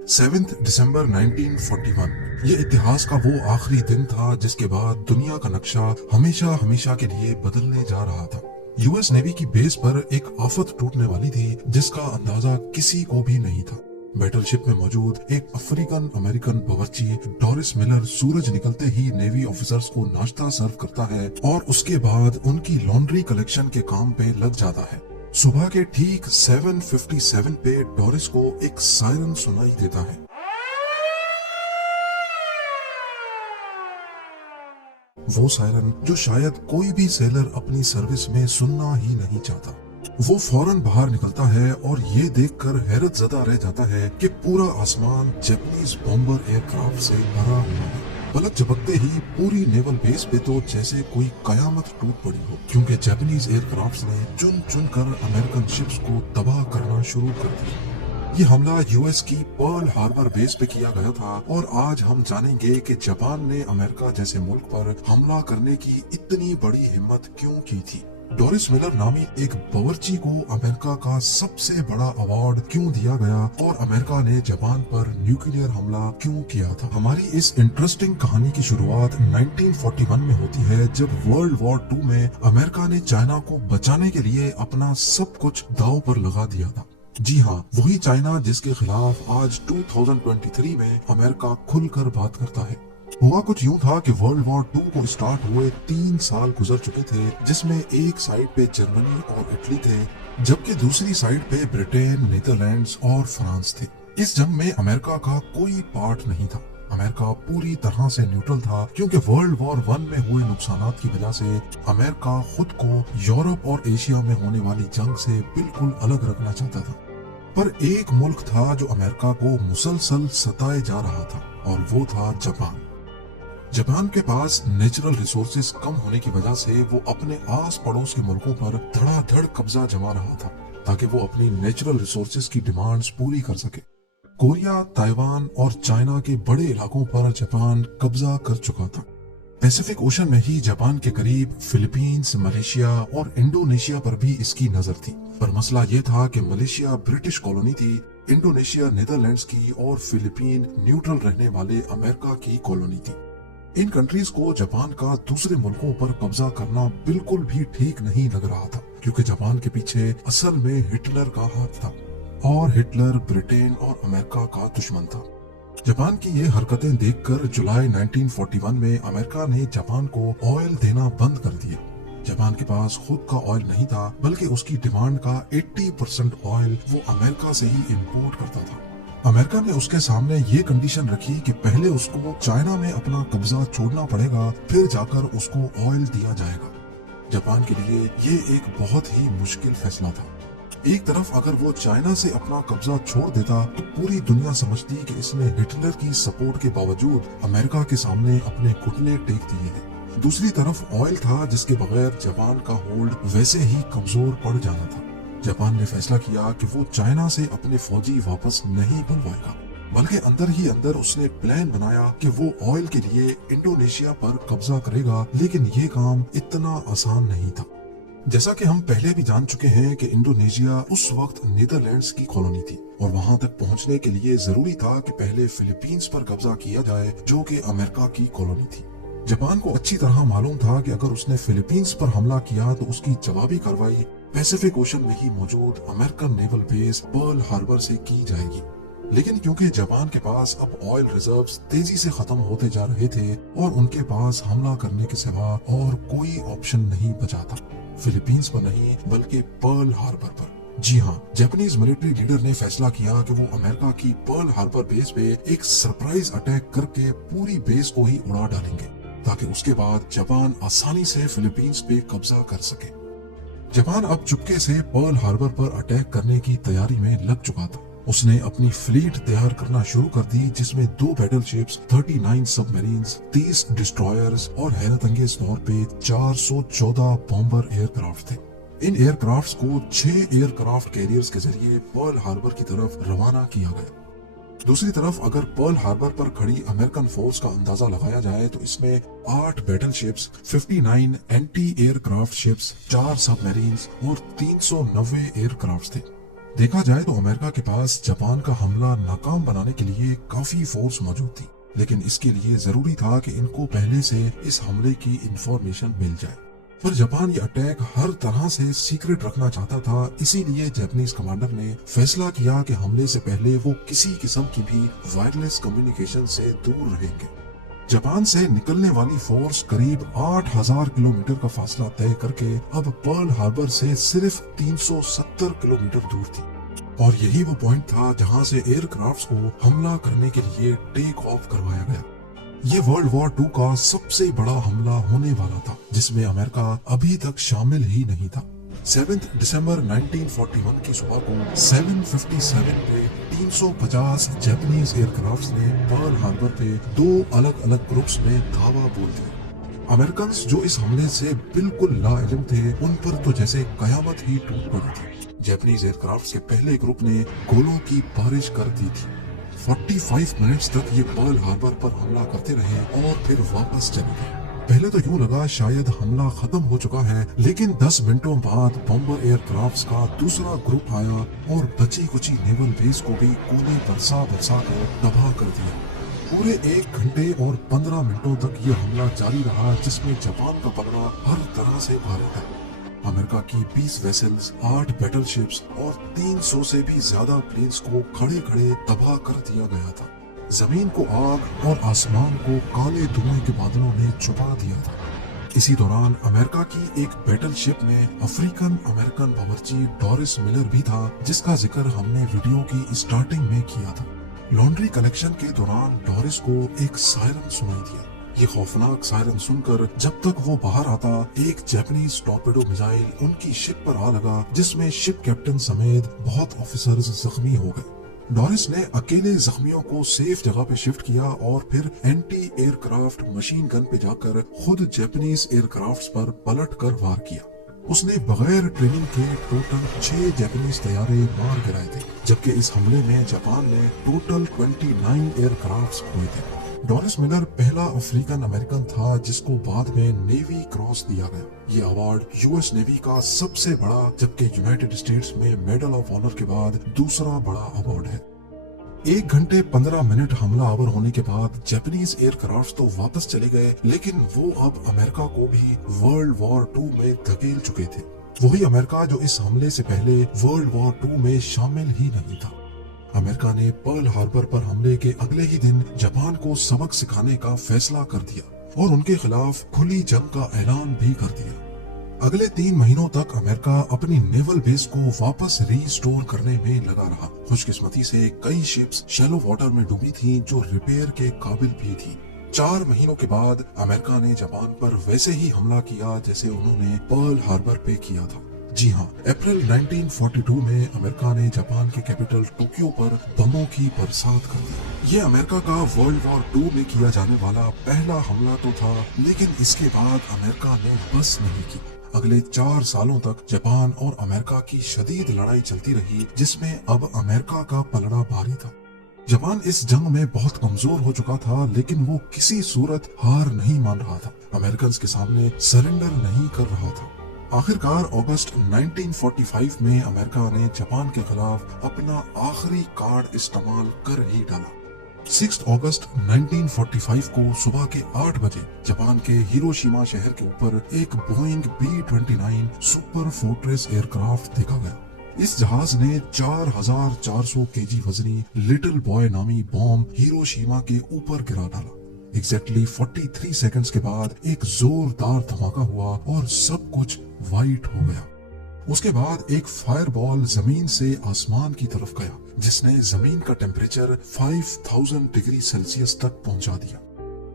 7 दिसंबर 1941 ये इतिहास का वो आखिरी दिन था जिसके बाद दुनिया का नक्शा हमेशा हमेशा के लिए बदलने जा रहा था। यूएस नेवी की बेस पर एक आफत टूटने वाली थी जिसका अंदाजा किसी को भी नहीं था। बैटलशिप में मौजूद एक अफ्रीकन अमेरिकन बावर्ची डोरिस मिलर सूरज निकलते ही नेवी ऑफिसर्स को नाश्ता सर्व करता है और उसके बाद उनकी लॉन्ड्री कलेक्शन के काम पे लग जाता है। सुबह के ठीक 7:57 पे डोरिस को एक सायरन सुनाई देता है। वो सायरन जो शायद कोई भी सेलर अपनी सर्विस में सुनना ही नहीं चाहता। वो फौरन बाहर निकलता है और ये देखकर हैरत ज़दा रह जाता है कि पूरा आसमान जापानीज बॉम्बर एयरक्राफ्ट से भरा हुआ है। पलक झपकते ही पूरी नेवल बेस पे तो जैसे कोई कयामत टूट पड़ी हो, क्योंकि जापानीज एयरक्राफ्ट ने चुन चुन कर अमेरिकन शिप्स को तबाह करना शुरू कर दिया। ये हमला यूएस की पर्ल हार्बर बेस पे किया गया था और आज हम जानेंगे कि जापान ने अमेरिका जैसे मुल्क पर हमला करने की इतनी बड़ी हिम्मत क्यों की थी। डोरिस मिलर नामी एक बावर्ची को अमेरिका का सबसे बड़ा अवार्ड क्यों दिया गया और अमेरिका ने जापान पर न्यूक्लियर हमला क्यों किया था। हमारी इस इंटरेस्टिंग कहानी की शुरुआत 1941 में होती है, जब वर्ल्ड वॉर 2 में अमेरिका ने चाइना को बचाने के लिए अपना सब कुछ दांव पर लगा दिया था। जी हाँ, वही चाइना जिसके खिलाफ आज 2023 में अमेरिका खुलकर बात करता है। हुआ कुछ यूं था कि वर्ल्ड वॉर 2 को स्टार्ट हुए 3 साल गुजर चुके थे, जिसमें एक साइड पे जर्मनी और इटली थे, जबकि दूसरी साइड पे ब्रिटेन, नीदरलैंड्स और फ्रांस थे। इस जंग में अमेरिका का कोई पार्ट नहीं था। अमेरिका पूरी तरह से न्यूट्रल था, क्योंकि वर्ल्ड वॉर 1 में हुए नुकसानात की वजह से अमेरिका खुद को यूरोप और एशिया में होने वाली जंग से बिल्कुल अलग रखना चाहता था। पर एक मुल्क था जो अमेरिका को मुसलसल सताए जा रहा था, और वो था जापान। जापान के पास नेचुरल रिसोर्सेज कम होने की वजह से वो अपने आस पड़ोस के मुल्कों पर धड़ाधड़ कब्जा जमा रहा था, ताकि वो अपनी नेचुरल रिसोर्सेज की डिमांड्स पूरी कर सके। कोरिया, ताइवान और चाइना के बड़े इलाकों पर जापान कब्जा कर चुका था। पैसिफिक ओशन में ही जापान के करीब फिलीपींस, मलेशिया और इंडोनेशिया पर भी इसकी नजर थी। पर मसला ये था कि मलेशिया ब्रिटिश कॉलोनी थी, इंडोनेशिया नीदरलैंड्स की और फिलीपीन न्यूट्रल रहने वाले अमेरिका की कॉलोनी थी। इन कंट्रीज को जापान का दूसरे मुल्कों पर कब्जा करना बिल्कुल भी ठीक नहीं लग रहा था, क्योंकि जापान के पीछे असल में हिटलर का हाथ था और हिटलर ब्रिटेन और अमेरिका का दुश्मन था। जापान की ये हरकतें देखकर जुलाई 1941 में अमेरिका ने जापान को ऑयल देना बंद कर दिया। जापान के पास खुद का ऑयल नहीं था, बल्कि उसकी डिमांड का 80% ऑयल वो अमेरिका से ही इंपोर्ट करता था। अमेरिका ने उसके सामने ये कंडीशन रखी कि पहले उसको चाइना में अपना कब्जा छोड़ना पड़ेगा, फिर जाकर उसको ऑयल दिया जाएगा। जापान के लिए ये एक बहुत ही मुश्किल फैसला था। एक तरफ अगर वो चाइना से अपना कब्जा छोड़ देता तो पूरी दुनिया समझती कि इसने हिटलर की सपोर्ट के बावजूद अमेरिका के सामने अपने घुटने टेक दिए हैं। दूसरी तरफ ऑयल था जिसके बगैर जापान का होल्ड वैसे ही कमजोर पड़ जाना था। जापान ने फैसला किया कि वो चाइना से अपने फौजी वापस नहीं बुलवाएगा, बल्कि अंदर ही अंदर उसने प्लान बनाया कि वो ऑयल के लिए इंडोनेशिया पर कब्जा करेगा। लेकिन ये काम इतना आसान नहीं था। जैसा कि हम पहले भी जान चुके हैं कि इंडोनेशिया उस वक्त नीदरलैंड्स की कॉलोनी थी और वहां तक पहुंचने के लिए जरूरी था कि पहले फिलीपींस पर कब्जा किया जाए, जो कि अमेरिका की कॉलोनी थी। जापान को अच्छी तरह मालूम था कि अगर उसने फिलीपींस पर हमला किया तो उसकी जवाबी कार्रवाई पैसिफिक ओशन में ही मौजूद American naval base Pearl Harbor से की जाएगी। लेकिन क्योंकि जापान के पास अब ऑयल रिजर्व्स तेजी से खत्म होते जा रहे थे और उनके पास हमला करने के सिवा और कोई ऑप्शन नहीं बचा था, फिलीपींस पर नहीं बल्कि पर्ल हार्बर पर। जी हाँ, जापानीज मिलिट्री लीडर ने फैसला किया कि वो अमेरिका की पर्ल हार्बर बेस पे एक सरप्राइज अटैक करके पूरी बेस को ही उड़ा डालेंगे, ताकि उसके बाद जापान आसानी से फिलीपींस पे कब्जा कर सके। जापान अब चुपके से पर्ल हार्बर पर अटैक करने की तैयारी में लग चुका था। उसने अपनी फ्लीट तैयार करना शुरू कर दी, जिसमें 2 बैटलशिप्स, 39 सबमरीन्स, 30 डिस्ट्रॉयर्स और हैरत अंगेज तौर पे 414 बॉम्बर एयरक्राफ्ट थे। इन एयरक्राफ्ट्स को 6 एयरक्राफ्ट कैरियर्स के जरिए पर्ल हार्बर की तरफ रवाना किया गया। दूसरी तरफ अगर पर्ल हार्बर पर खड़ी अमेरिकन फोर्स का अंदाजा लगाया जाए तो इसमें 8 बैटलशिप्स, 59 एंटी एयरक्राफ्ट शिप्स, 4 सबमरीन्स और 390 एयरक्राफ्ट थे। देखा जाए तो अमेरिका के पास जापान का हमला नाकाम बनाने के लिए काफी फोर्स मौजूद थी, लेकिन इसके लिए जरूरी था कि इनको पहले से इस हमले की इंफॉर्मेशन मिल जाए। पर जापान ये अटैक हर तरह से सीक्रेट रखना चाहता था, इसीलिए जापानीज कमांडर ने फैसला किया कि हमले से पहले वो किसी किस्म की भी वायरलेस कम्युनिकेशन से दूर रहेंगे। जापान से निकलने वाली फोर्स करीब 8000 किलोमीटर का फासला तय करके अब पर्ल हार्बर से सिर्फ 370 किलोमीटर दूर थी, और यही वो पॉइंट था जहां से एयरक्राफ्ट्स को हमला करने के लिए टेक ऑफ करवाया गया। ये वर्ल्ड वॉर 2 का सबसे बड़ा हमला होने वाला था, जिसमें अमेरिका अभी तक शामिल ही नहीं था। 7 दिसंबर 1941 की सुबह को 7:57 पे 350 जापानीज एयरक्राफ्ट्स ने पर्ल हार्बर पे 2 अलग अलग ग्रुप्स में धावा बोल दिया। अमेरिकन जो इस हमले से बिल्कुल लाइल्म थे, उन पर तो जैसे कयामत ही टूट पड़ी थी। जापानीज एयरक्राफ्ट्स के पहले ग्रुप ने गोलों की बारिश कर दी थी। 45 मिनट्स तक ये पर्ल हार्बर पर हमला करते रहे और फिर वापस चले गए। पहले तो यूं लगा शायद हमला खत्म हो चुका है, लेकिन 10 मिनटों बाद बॉम्बर एयरक्राफ्ट्स का दूसरा ग्रुप आया और बची कुची नेवल बेस को भी गोले बरसा कर तबाह कर दिया। पूरे 1 घंटे और 15 मिनटों तक ये हमला जारी रहा, जिसमें जापान का पलड़ा हर तरह से भारी था। अमेरिका की 20 वेसल्स, 8 बैटलशिप्स और 300 से भी ज्यादा प्लेन्स को खड़े खड़े तबाह कर दिया गया था। जमीन को आग और आसमान को काले धुएं के बादलों ने छुपा दिया था। इसी दौरान अमेरिका की एक बैटलशिप में अफ्रीकन अमेरिकन बावर्ची डोरिस मिलर भी था, जिसका जिक्र हमने वीडियो की स्टार्टिंग में किया था। लॉन्ड्री कलेक्शन के दौरान डोरिस को एक सायरन सुनाई दिया। ये खौफनाक सायरन सुनकर जब तक वो बाहर आता, एक जापानीज टॉर्पेडो मिसाइल उनकी शिप पर आ लगा, जिसमें शिप कैप्टन समेत बहुत ऑफिसर्स जख्मी हो गए। डोरिस ने अकेले जख्मियों को सेफ जगह पे शिफ्ट किया और फिर एंटी एयरक्राफ्ट मशीन गन पे जाकर खुद जापानीज एयरक्राफ्ट्स पर पलट कर वार किया। उसने बगैर ट्रेनिंग के टोटल 6 जापानीज तैयारे मार गिराए थे, जबकि इस हमले में जापान ने टोटल 29 एयरक्राफ्ट्स खोए थे। डोरिस मिलर पहला अफ्रीकन अमेरिकन था जिसको बाद में नेवी क्रॉस दिया गया। ये अवार्ड यूएस नेवी का सबसे बड़ा, जबकि यूनाइटेड स्टेट्स में मेडल ऑफ ऑनर के बाद दूसरा बड़ा अवार्ड है। 1 घंटे 15 मिनट हमला आवर होने के बाद जापानीज एयरक्राफ्ट तो वापस चले गए, लेकिन वो अब अमेरिका को भी वर्ल्ड वॉर 2 में धकेल चुके थे। वही अमेरिका जो इस हमले से पहले वर्ल्ड वॉर 2 में शामिल ही नहीं था। अमेरिका ने पर्ल हार्बर पर हमले के अगले ही दिन जापान को सबक सिखाने का फैसला कर दिया और उनके खिलाफ खुली जंग का ऐलान भी कर दिया। अगले 3 महीनों तक अमेरिका अपनी नेवल बेस को वापस रीस्टोर करने में लगा रहा। खुशकिस्मती से कई शिप्स शैलो वाटर में डूबी थीं जो रिपेयर के काबिल भी थी। 4 महीनों के बाद अमेरिका ने जापान पर वैसे ही हमला किया जैसे उन्होंने पर्ल हार्बर पे किया था। जी हाँ, अप्रैल 1942 में अमेरिका ने जापान के कैपिटल टोक्यो पर बमों की बरसात कर दी। ये अमेरिका का वर्ल्ड वॉर 2 में किया जाने वाला पहला हमला तो था, लेकिन इसके बाद अमेरिका ने बस नहीं की। अगले 4 सालों तक जापान और अमेरिका की शदीद लड़ाई चलती रही, जिसमें अब अमेरिका का पलड़ा भारी था। जापान इस जंग में बहुत कमजोर हो चुका था, लेकिन वो किसी सूरत हार नहीं मान रहा था। अमेरिकन के सामने सरेंडर नहीं कर रहा था। आखिरकार अगस्त 1945 में अमेरिका ने जापान के खिलाफ अपना आखिरी कार्ड इस्तेमाल कर ही डाला। 6 अगस्त 1945 को सुबह के 8 बजे जापान के हिरोशिमा शहर के ऊपर एक Boeing B-29 super fortress aircraft देखा गया। इस जहाज ने 4400 केजी वजनी लिटिल बॉय नामी बॉम्ब हिरोशिमा के ऊपर गिरा डाला। एग्जैक्टली 43 सेकंड्स के बाद एक जोरदार धमाका हुआ और सब कुछ वाइट हो गया। उसके बाद एक फायरबॉल जमीन से आसमान की तरफ गया, जिसने जमीन का टेम्परेचर 5000 डिग्री सेल्सियस तक पहुंचा दिया।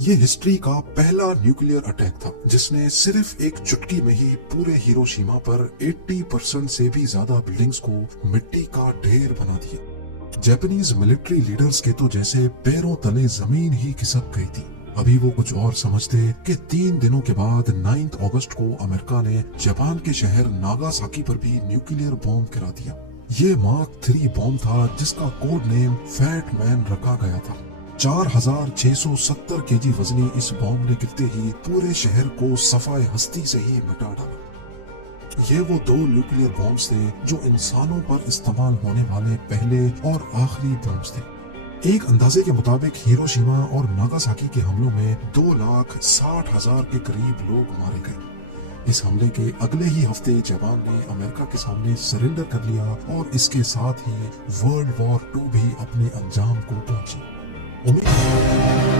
ये हिस्ट्री का पहला न्यूक्लियर अटैक था, जिसने सिर्फ एक चुटकी में ही पूरे हिरोशिमा पर 80% से भी ज्यादा बिल्डिंग्स को मिट्टी का ढेर बना दिया। जापानीज मिलिट्री लीडर्स के तो जैसे पैरों तले जमीन ही खिसक गई थी। अभी वो कुछ और समझते कि 3 दिनों के बाद 9 अगस्त को अमेरिका ने जापान के शहर नागासाकी पर भी न्यूक्लियर बॉम्ब गिरा दिया। ये मार्क 3 बॉम्ब था, जिसका कोड नेम फैट मैन रखा गया था। 4670 केजी वजनी इस बॉम्ब ने गिरते ही पूरे शहर को सफाए हस्ती से ही मिटा डाला। یہ وہ 2 نیوکلیئر بامز تھے جو انسانوں پر استعمال ہونے والے پہلے اور آخری بامز تھے۔ ایک اندازے کے مطابق ہیروشیما اور ناگاساکی کے حملوں میں 2,60,000 کے قریب لوگ مارے گئے۔ اس حملے کے اگلے ہی ہفتے جاپان نے امریکہ کے سامنے سرنڈر کر لیا اور اس کے ساتھ ہی ورلڈ وار 2 بھی اپنے انجام کو پہنچی۔ امید